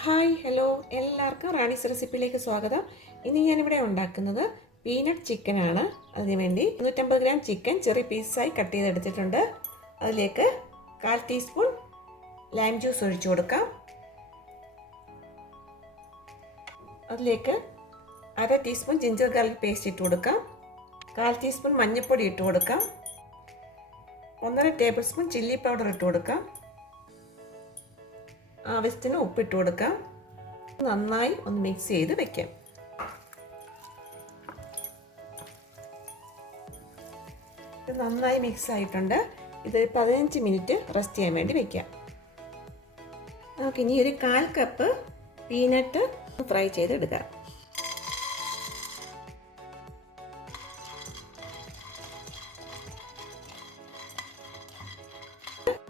Hi hello എല്ലാവർക്കും റാണീസ് റെസിപ്പിയിലേക്ക് സ്വാഗതം. ഇന്ന് ഞാനിവിടെ ഉണ്ടാക്കുന്നത് പീനട്ട് ചിക്കനാണ്. അതിനുവേണ്ടി 250 ഗ്രാം ചിക്കൻ ചെറിയ പീസായി കട്ട് ചെയ്തെടുത്തിട്ടുണ്ട്. അതിലേക്ക് 1/4 ടീസ്പൂൺ ലൈം ജ്യൂസ് ഒഴിച്ചു കൊടുക്കാം. അതിലേക്ക് 1/2 ടീസ്പൂൺ ജിഞ്ചർ ഗാർലിക് പേസ്റ്റ് ഇട്ട് കൊടുക്കാം. 1/4 ടീസ്പൂൺ മഞ്ഞൾപ്പൊടി ഇട്ട് കൊടുക്കാം. 1.5 ടേബിൾ സ്പൂൺ ചില്ലി പൗഡർ ഇട്ട് കൊടുക്കാം. ആവശ്യത്തിന് ഉപ്പിട്ട് കൊടുക്കാം. നന്നായി ഒന്ന് മിക്സ് ചെയ്ത് വെക്കാം. ഇത് നന്നായി മിക്സ് ആയിട്ടുണ്ട്. ഇത് 15 മിനിറ്റ് റെസ്റ്റ് ചെയ്യാൻ വേണ്ടി വെക്കാം. നമുക്കിനി ഒരു 1/4 കപ്പ് പീനട്ട് ഫ്രൈ ചെയ്തെടുക്കാം.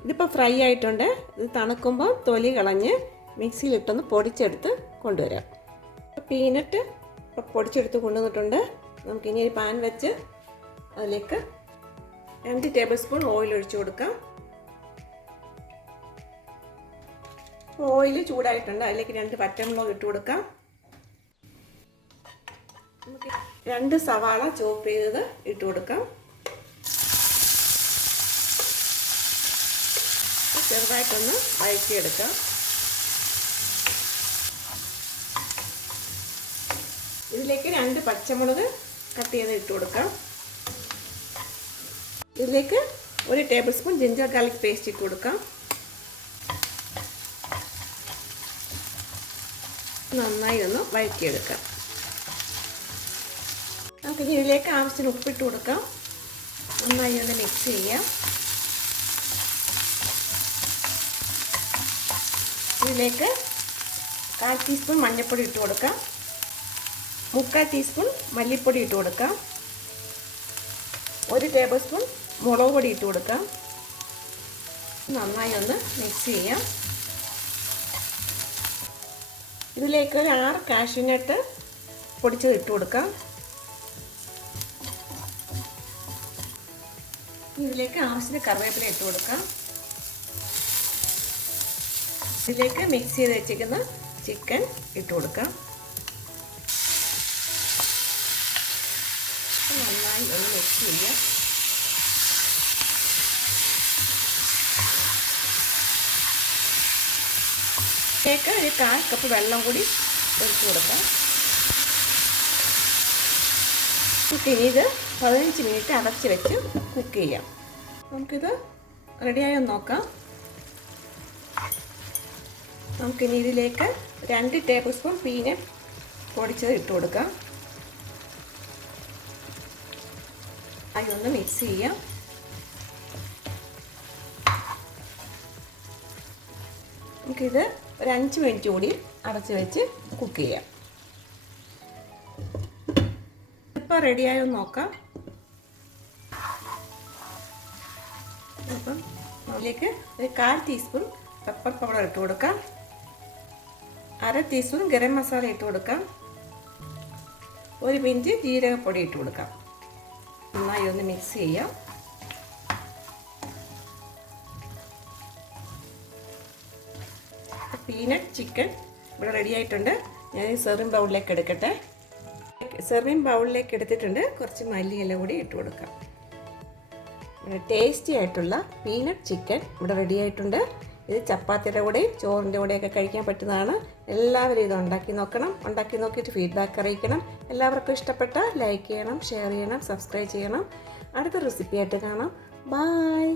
ഇതിപ്പോൾ ഫ്രൈ ആയിട്ടുണ്ട്. ഇത് തണുക്കുമ്പോൾ തൊലി കളഞ്ഞ് മിക്സിയിലിട്ടൊന്ന് പൊടിച്ചെടുത്ത് കൊണ്ടുവരാം. പീനട്ട് ഇപ്പോൾ പൊടിച്ചെടുത്ത് കൊണ്ടുവന്നിട്ടുണ്ട്. നമുക്കിനി ഒരു പാൻ വെച്ച് അതിലേക്ക് 2 ടേബിൾ സ്പൂൺ ഓയിൽ ഒഴിച്ചു കൊടുക്കാം. ഓയിൽ ചൂടായിട്ടുണ്ട്. അതിലേക്ക് 2 പച്ചമുളക് ഇട്ട് കൊടുക്കാം. നമുക്ക് 2 സവാള ചോപ്പ് ചെയ്തത് ഇട്ട് കൊടുക്കാം. ചെറുതായിട്ടൊന്ന് വഴറ്റിയെടുക്കാം. ഇതിലേക്ക് 2 പച്ചമുളക് കട്ട് ചെയ്ത് ഇട്ട് കൊടുക്കാം. ഇതിലേക്ക് 1 table spoon ginger garlic paste ഇട്ട് കൊടുക്കാം. നന്നായി ഒന്ന് വഴറ്റിയെടുക്കാം. നമുക്കിനി ഇതിലേക്ക് ആവശ്യത്തിന് ഉപ്പിട്ട് കൊടുക്കാം. നന്നായി ഒന്ന് മിക്സ് ചെയ്യാം. ഇതിലേക്ക് 1/4 ടീസ്പൂൺ മഞ്ഞൾപ്പൊടി ഇട്ട് കൊടുക്കാം. 3/4 ടീസ്പൂൺ മല്ലിപ്പൊടി ഇട്ട് കൊടുക്കാം. 1 ടേബിൾ സ്പൂൺ മുളക് പൊടി ഇട്ട് കൊടുക്കാം. നന്നായി ഒന്ന് മിക്സ് ചെയ്യാം. ഇതിലേക്ക് ഒരു 6 കാഷ്യൂനട്ട് പൊടിച്ചത് ഇട്ട് കൊടുക്കാം. ഇതിലേക്ക് ആവശ്യത്തിന് കറിവേപ്പില ഇട്ട് കൊടുക്കാം. ഇതിലേക്ക് മിക്സ് ചെയ്ത് വെച്ചിരിക്കുന്ന ചിക്കൻ ഇട്ട് കൊടുക്കാം. നന്നായി ഒന്ന് മിക്സ് ചെയ്യാം. ഇതിലേക്ക് ഒരു 1/4 കപ്പ് വെള്ളം കൂടി ഒഴിച്ചു കൊടുക്കാം. ഇനി ഇത് 15 മിനിറ്റ് അടച്ച് വെച്ച് കുക്ക് ചെയ്യാം. നമുക്കിത് റെഡിയായി നോക്കാം. നമുക്കിനി ഇതിലേക്ക് 2 ടേബിൾ സ്പൂൺ പീനട്ട് പൊടിച്ചത് ഇട്ട് കൊടുക്കാം. അതൊന്ന് മിക്സ് ചെയ്യാം. നമുക്കിത് ഒരു 5 മിനിറ്റ് കൂടി അടച്ച് വെച്ച് കുക്ക് ചെയ്യാം. ഇപ്പോൾ റെഡിയായോ നോക്കാം. അപ്പം അതിലേക്ക് ഒരു 1/4 ടീസ്പൂൺ പെപ്പർ പൗഡർ ഇട്ട് കൊടുക്കാം. 1/2 ടീസ്പൂൺ ഗരം മസാല ഇട്ട് കൊടുക്കാം. 1 പിഞ്ച് ജീരകപ്പൊടി ഇട്ട് കൊടുക്കാം. നന്നായി ഒന്ന് മിക്സ് ചെയ്യാം. പീനട്ട് ചിക്കൻ ഇവിടെ റെഡി ആയിട്ടുണ്ട്. ഞാൻ സെർവിങ് ബൗളിലേക്ക് എടുക്കട്ടെ. സെർവിങ് ബൗളിലേക്ക് എടുത്തിട്ടുണ്ട്. കുറച്ച് മല്ലിയില കൂടി ഇട്ട് കൊടുക്കാം. ടേസ്റ്റി ആയിട്ടുള്ള പീനട്ട് ചിക്കൻ ഇവിടെ റെഡി ആയിട്ടുണ്ട്. ഇത് ചപ്പാത്തിയുടെ കൂടെയും ചോറിൻ്റെ കൂടെയൊക്കെ കഴിക്കാൻ പറ്റുന്നതാണ്. എല്ലാവരും ഇത് ഉണ്ടാക്കി നോക്കണം. ഉണ്ടാക്കി നോക്കിയിട്ട് ഫീഡ്ബാക്ക് അറിയിക്കണം. എല്ലാവർക്കും ഇഷ്ടപ്പെട്ട ലൈക്ക് ചെയ്യണം, ഷെയർ ചെയ്യണം, സബ്സ്ക്രൈബ് ചെയ്യണം. അടുത്ത റെസിപ്പിയായിട്ട് കാണാം. ബൈ.